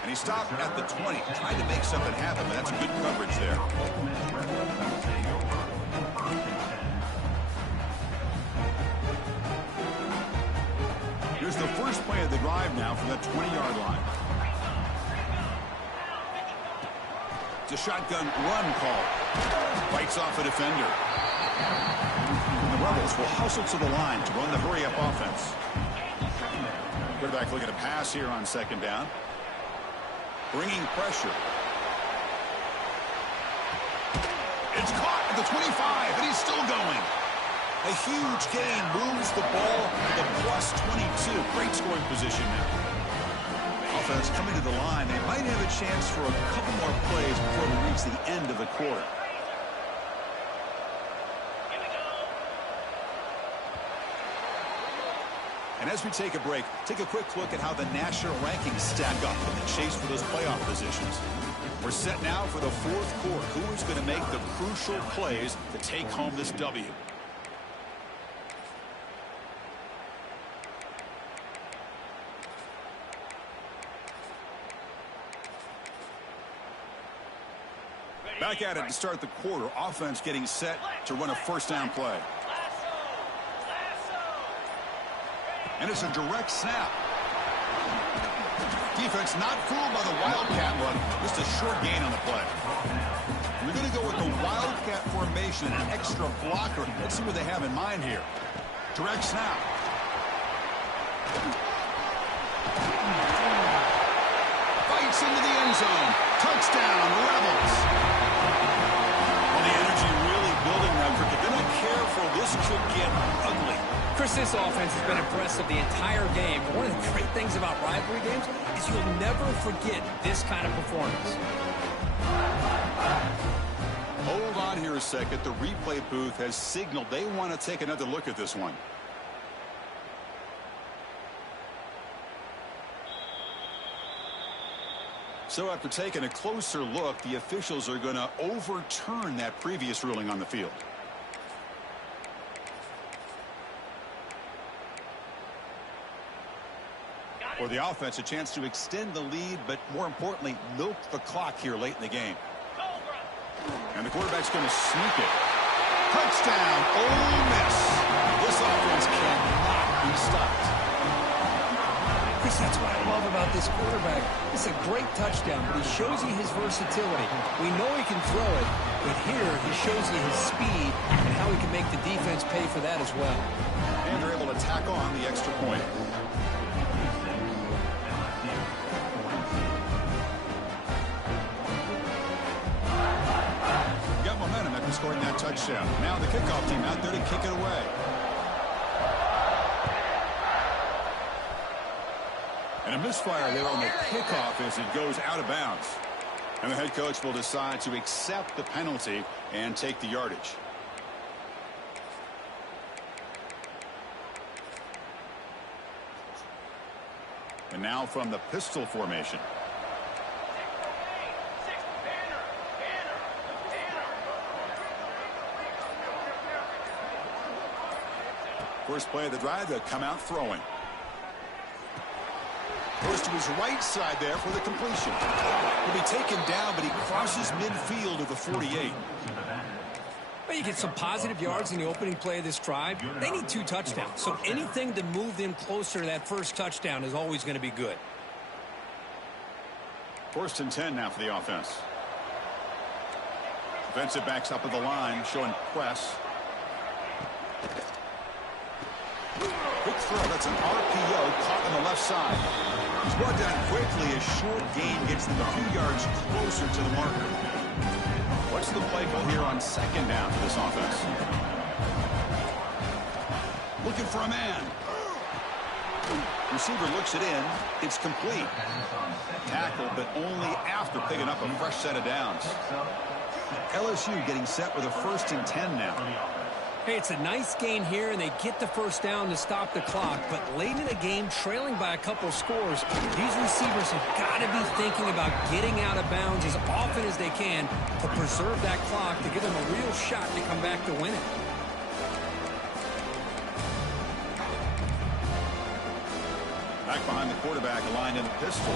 And he stopped at the 20. Tried to make something happen, but that's good coverage there. Here's the first play of the drive now from the 20-yard line. It's a shotgun run call. Bites off a defender. And the Rebels will hustle to the line to run the hurry-up offense. Quarterback looking to pass here on second down. Bringing pressure. It's caught at the 25, and he's still going. A huge gain moves the ball to the +22. Great scoring position now. Offense coming to the line. They might have a chance for a couple more plays before we reach the end of the quarter. And as we take a break, take a quick look at how the national rankings stack up in the chase for those playoff positions. We're set now for the fourth quarter. Who is going to make the crucial plays to take home this W? Back at it to start the quarter. Offense getting set to run a first down play. And it's a direct snap. Defense not fooled by the Wildcat run. Just a short gain on the play. We're going to go with the Wildcat formation, an extra blocker. Let's see what they have in mind here. Direct snap. Fights into the end zone. Touchdown, Rebels. Well, the energy really building now. If they're not careful, this could get ugly. Chris, this offense has been impressive the entire game. But one of the great things about rivalry games is you'll never forget this kind of performance. Hold on here a second. The replay booth has signaled they want to take another look at this one. So after taking a closer look, the officials are going to overturn that previous ruling on the field. For the offense, a chance to extend the lead, but more importantly, milk the clock here late in the game. And the quarterback's going to sneak it. Touchdown, Ole Miss. This offense cannot be stopped. Chris, that's what I love about this quarterback. It's a great touchdown, but he shows you his versatility. We know he can throw it, but here he shows you his speed and how he can make the defense pay for that as well. And they're able to tack on the extra point. Got momentum after scoring that touchdown. Now the kickoff team out there to kick it away. And a misfire there on the kickoff as it goes out of bounds. And the head coach will decide to accept the penalty and take the yardage. And now from the pistol formation. First play of the drive, they'll come out throwing. Goes to his right side there for the completion. He'll be taken down, but he crosses midfield of the 48. Well, you get some positive yards in the opening play of this drive. They need 2 touchdowns, so anything to move them closer to that first touchdown is always going to be good. First and 10 now for the offense. Defensive backs up at the line, showing press. Quick throw, that's an RPO caught on the left side. He's brought down quickly. A short gain gets them a few yards closer to the marker. What's the play call here on second down for this offense? Looking for a man. Receiver looks it in. It's complete. Tackle, but only after picking up a fresh set of downs. LSU getting set with a first and 10 now. Hey, it's a nice gain here, and they get the first down to stop the clock. But late in the game, trailing by a couple scores, these receivers have got to be thinking about getting out of bounds as often as they can to preserve that clock, to give them a real shot to come back to win it. Back behind the quarterback, aligned in the pistol.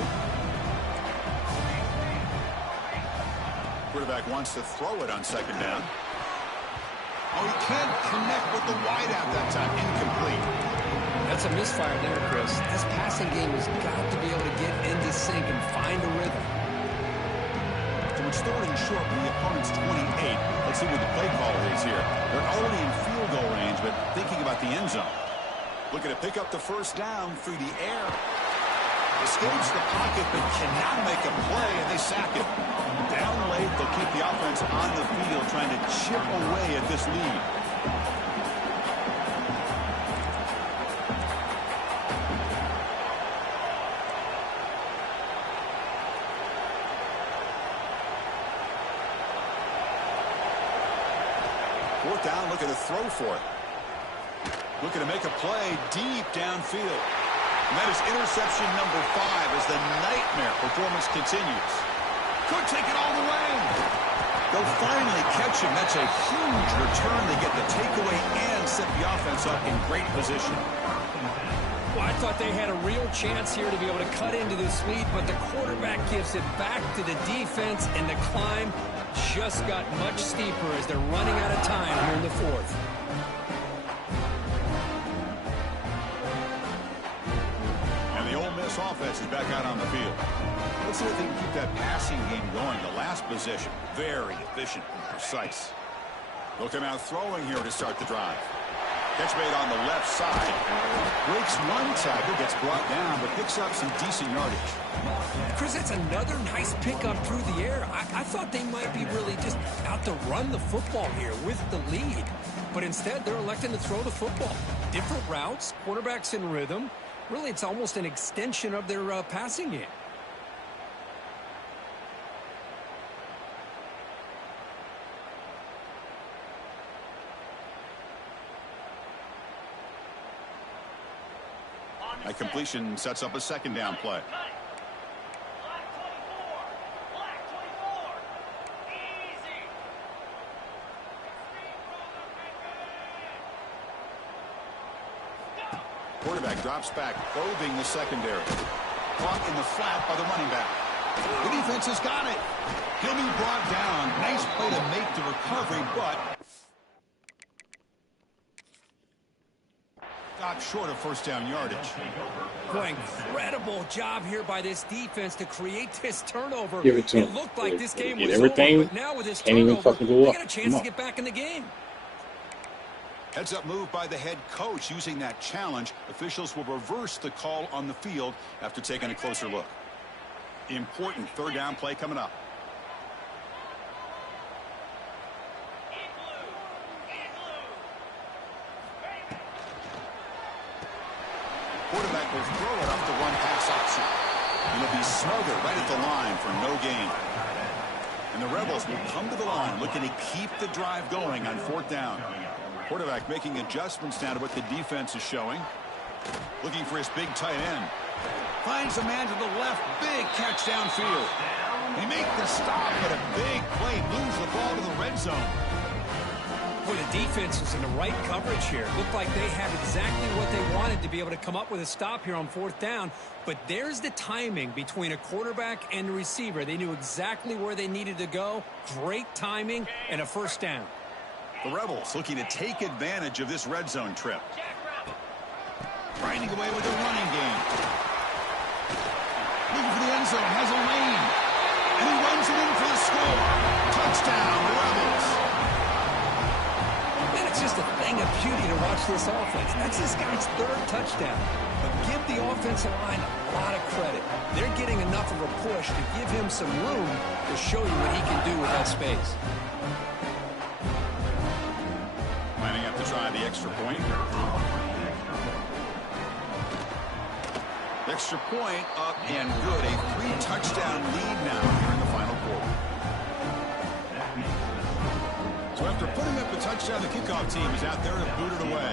Quarterback wants to throw it on second down. Oh, he can't connect with the wideout that time. Incomplete. That's a misfire there, Chris. This passing game has got to be able to get into sync and find a rhythm. So it's third and short from the opponent's 28. Let's see what the play caller is here. They're already in field goal range, but thinking about the end zone. Looking to pick up the first down through the air. Escapes the pocket, but cannot make a play, and they sack it. Down late, they'll keep the offense on the field, trying to chip away at this lead. Fourth down, looking to throw for it. Looking to make a play deep downfield. And that is interception number 5 as the nightmare performance continues. Could take it all the way. They'll finally catch him. That's a huge return. They get the takeaway and set the offense up in great position. Well, I thought they had a real chance here to be able to cut into this lead, but the quarterback gives it back to the defense, and the climb just got much steeper as they're running out of time here in the fourth. And the Ole Miss offense is back out on the field. Let's see if they can keep that passing game going. The last possession, very efficient and precise. Looking out throwing here to start the drive. Catch made on the left side. Breaks one tackle, gets brought down, but picks up some decent yardage. Chris, that's another nice pickup through the air. I thought they might be really just out to run the football here with the lead. But instead, they're electing to throw the football. Different routes, quarterbacks in rhythm. Really, it's almost an extension of their passing game. A completion sets up a second down play. Quarterback drops back, probing the secondary. Caught in the flat by the running back. The defense has got it. He'll be brought down. Nice play to make the recovery, but stopped short of first down yardage. Boy, incredible job here by this defense to create this turnover. Give it to him. It looked like this game was everything. over, but now with this Can't even turnover, fucking go they up. got a chance to get back in the game. Heads up move by the head coach using that challenge. Officials will reverse the call on the field after taking a closer look. Important third down play coming up. Quarterback will throw it up the run pass option. It'll be smothered right at the line for no gain. And the Rebels will come to the line looking to keep the drive going on fourth down. Quarterback making adjustments now to what the defense is showing. Looking for his big tight end. Finds a man to the left. Big catch downfield. They make the stop, but a big play moves the ball to the red zone. Boy, the defense is in the right coverage here. Looked like they have exactly what they wanted to be able to come up with a stop here on fourth down. But there's the timing between a quarterback and the receiver. They knew exactly where they needed to go. Great timing and a first down. The Rebels looking to take advantage of this red zone trip. Grinding away with the running game. Looking for the end zone. Has a lane. And he runs it in for the score. Touchdown, Rebels. Man, it's just a thing of beauty to watch this offense. That's this guy's third touchdown. But give the offensive line a lot of credit. They're getting enough of a push to give him some room to show you what he can do with that space. Lining up to try the extra point. Extra point up and good. A 3-touchdown lead now here in the final quarter. So after putting up a touchdown, the kickoff team is out there to boot it away.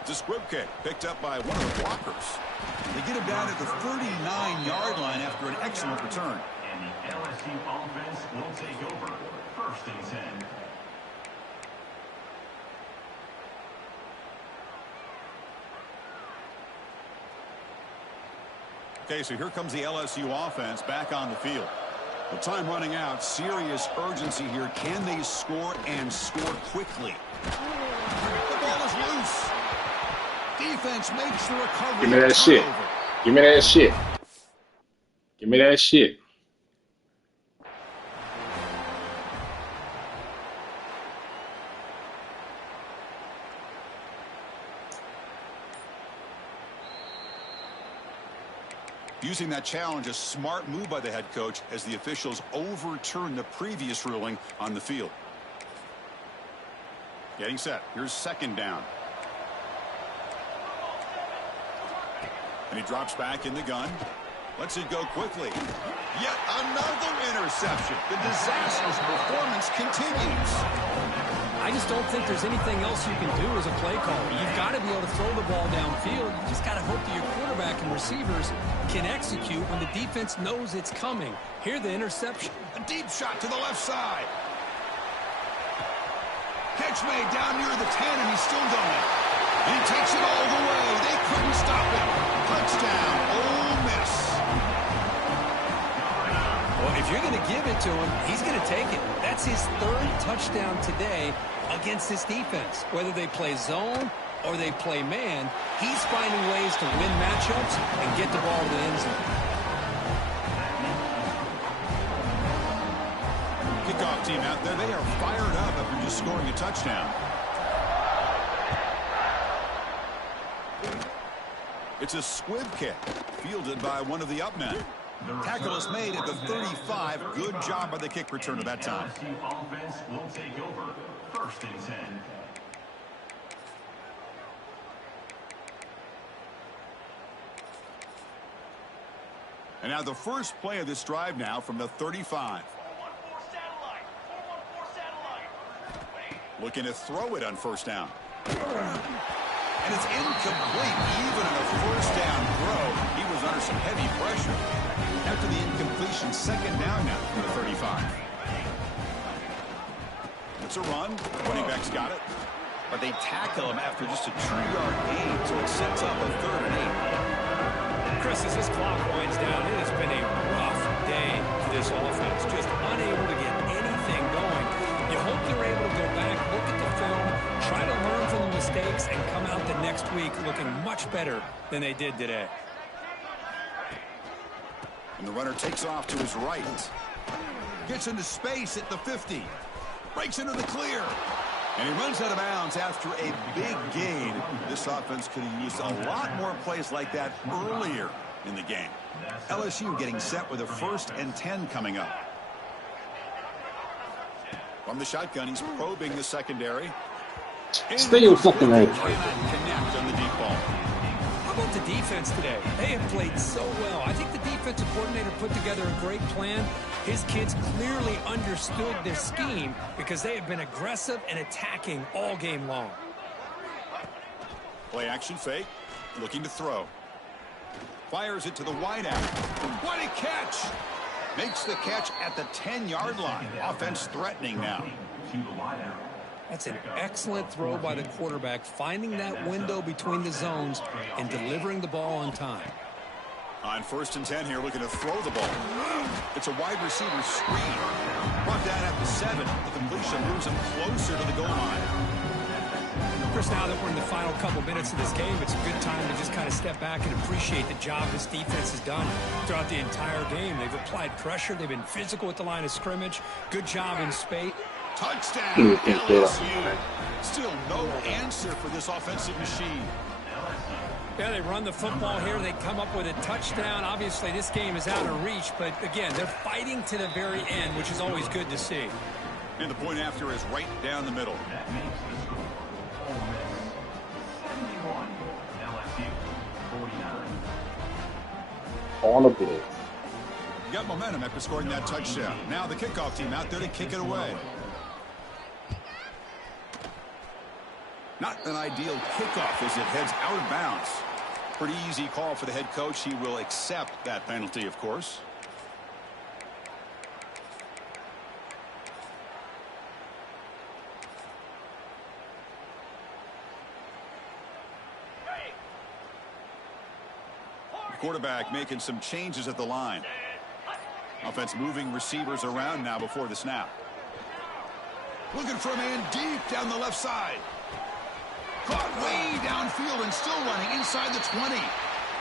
It's a squib kick picked up by one of the blockers. They get him down at the 39-yard line after an excellent return. And the LSU offense will take over. First and 10. Okay, so here comes the LSU offense back on the field. With time running out, serious urgency here. Can they score and score quickly? The ball is loose. Defense makes the recovery. Give me that shit. Give me that shit. Give me that shit. Using that challenge, a smart move by the head coach as the officials overturn the previous ruling on the field. Getting set. Here's second down. And he drops back in the gun. Lets it go quickly. Yet another interception. The disastrous performance continues. I just don't think there's anything else you can do as a play caller. You've got to be able to throw the ball downfield. You just got to hope that your quarterback and receivers can execute when the defense knows it's coming. Here, the interception. A deep shot to the left side. Catch made down near the 10, and he's still going. And he takes it all the way. They couldn't stop him. Touchdown, Ole Miss. Well, if you're going to give it to him, he's going to take it. That's his third touchdown today against this defense. Whether they play zone or they play man, he's finding ways to win matchups and get the ball to the end zone. Kickoff team out there, they are fired up after just scoring a touchdown. It's a squib kick, fielded by one of the up men. Tackle is made at the 35. Good job by the kick return at that time. Offense will take over. 1st and 10. And now the first play of this drive now from the 35. Looking to throw it on first down. And it's incomplete. Even on a first down throw, he was under some heavy pressure. After the incompletion, 2nd down now from the 35. It's a run. Running back's got it. But they tackle him after just a 2-yard gain, so it sets up a 3rd and 8. Chris, as this clock winds down, it has been a rough day for this offense. Just unable to get anything going. You hope they're able to go back, look at the film, try to learn from the mistakes, and come out the next week looking much better than they did today. And the runner takes off to his right. Gets into space at the 50. Breaks into the clear. And he runs out of bounds after a big gain. This offense could have used a lot more plays like that earlier in the game. LSU getting set with a 1st and 10 coming up. From the shotgun, he's probing the secondary. Stay with fucking right. Connect on the deep ball. How about the defense today? They have played so well. I think the defensive coordinator put together a great plan. His kids clearly understood their scheme because they have been aggressive and attacking all game long. Play action fake. Looking to throw. Fires it to the wideout. What a catch! Makes the catch at the 10-yard line. Offense threatening now. That's an excellent throw by the quarterback, finding that window between the zones and delivering the ball on time. On 1st and 10 here, looking to throw the ball. It's a wide receiver screen. Brought down at the 7. The completion moves him closer to the goal line. Chris, now that we're in the final couple minutes of this game, it's a good time to just kind of step back and appreciate the job this defense has done throughout the entire game. They've applied pressure. They've been physical at the line of scrimmage. Good job in space. Touchdown, LSU. Still no answer for this offensive machine. Yeah, they run the football here. They come up with a touchdown. Obviously, this game is out of reach, but again, they're fighting to the very end, which is always good to see. And the point after is right down the middle. That makes the score. Ole Miss 71, LSU 49. All of it. Got momentum after scoring that touchdown. Now the kickoff team out there to kick it away. Not an ideal kickoff as it heads out of bounds. Pretty easy call for the head coach. He will accept that penalty, of course. The quarterback making some changes at the line. Offense moving receivers around now before the snap. Looking for a man deep down the left side. Caught way downfield and still running inside the 20.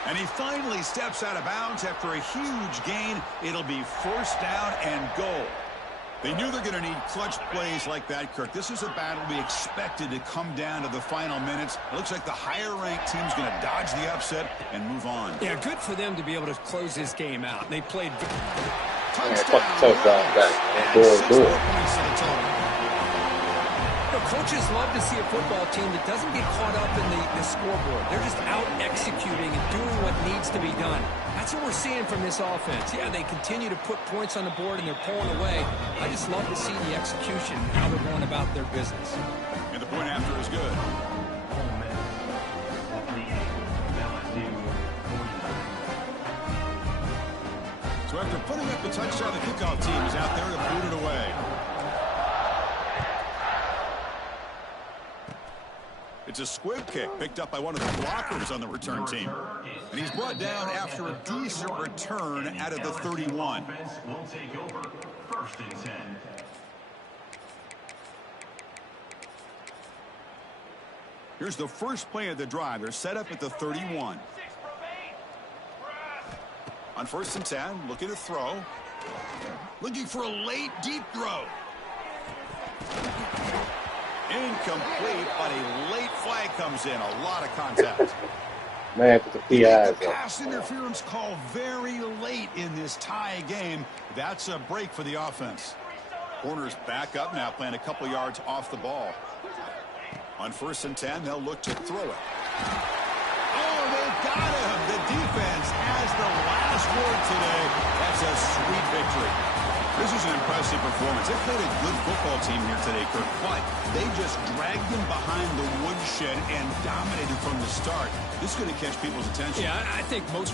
And he finally steps out of bounds after a huge gain. It'll be 1st down and goal. They knew they're going to need clutch plays like that, Kirk. This is a battle we expected to come down to the final minutes. It looks like the higher-ranked team's going to dodge the upset and move on. Yeah, good for them to be able to close this game out. They played Touchdown. Back. And 6 more points to the total. know, coaches love to see a football team that doesn't get caught up in the scoreboard. They're just out executing and doing what needs to be done. That's what we're seeing from this offense. Yeah, they continue to put points on the board and they're pulling away. I just love to see the execution, how they're going about their business. And the point after is good. So after putting up the touchdown, the kickoff team is out there to boot it away. It's a squib kick picked up by one of the blockers on the return team. And he's brought down after a decent return out of the 31. Will take over. 1st and 10. Here's the first play of the drive. They're set up at the 31. On 1st and 10, looking to throw. Looking for a late, deep throw. Incomplete, but a late flag comes in. A lot of contact. Man, put the PIs The up. pass interference call very late in this tie game. That's a break for the offense. Corners back up now, playing a couple yards off the ball. On 1st and 10, they'll look to throw it. Oh, they've got him. The defense has the last word today. That's a sweet victory. This is an impressive performance. They played a good football team here today, Kirk, but they just dragged them behind the woodshed and dominated from the start. This is going to catch people's attention. Yeah, I think most